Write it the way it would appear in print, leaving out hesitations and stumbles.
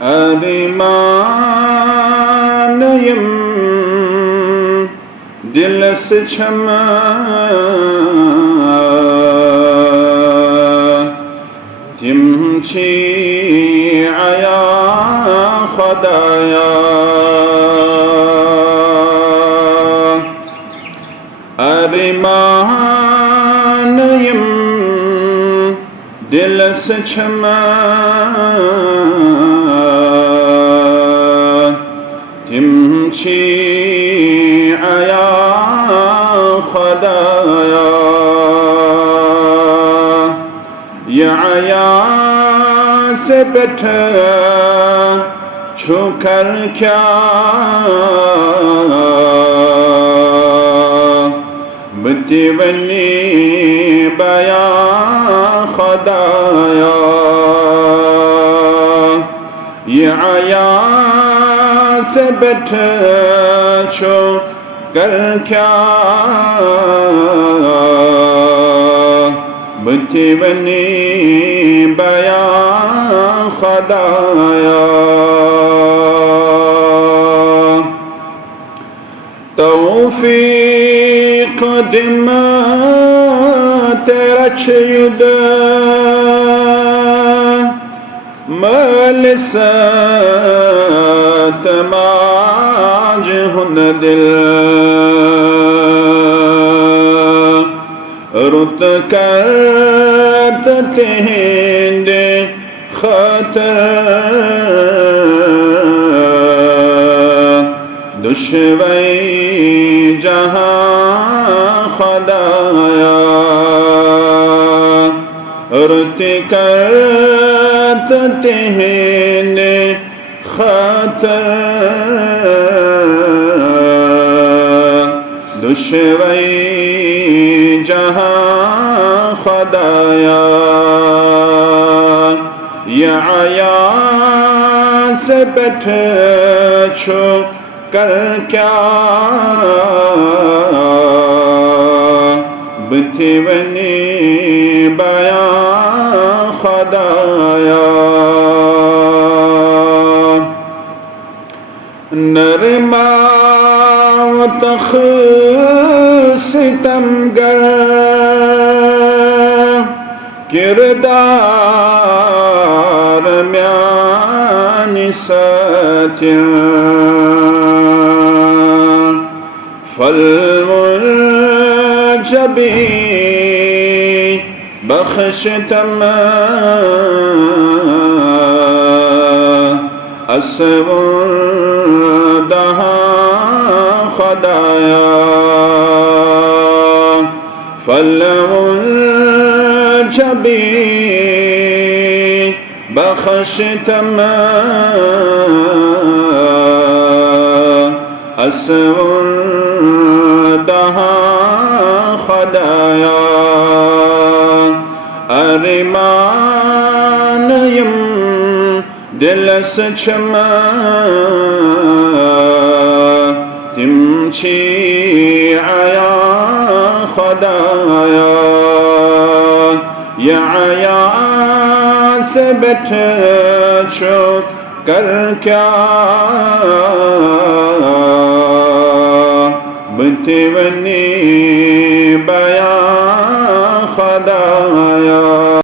Arimanayım dil sıçma timçi aya khadaya Arimanayım dil sıçma timçi aya khadaya ya aya se बैठा छूकर क्या बतिवनी बया खदाया ये आया से बैठा छूकर क्या बतिवनी बया खदाया तौफीक दिम तेरा छयुद मलिस तमाज हुन दिल रुत करत तेंदे खतर दुश्वई जहां खदाया रुति करत तेंदे खतर दुश्वई जहां खदाया या आया से बैठ छो कर क्या बतिवनी बया खदाया नरमा तख सितमगर किरदार म्यानि सत्य फलमुल जबी बख्शतम असवुल दहा खदाया फलमुल जबी बख्शतम असवुल दहा खदाया Arimanayım dil sıçma timçi aya khadaya ya aya se बैठा छो कर क्या बतिवनी बया खदाया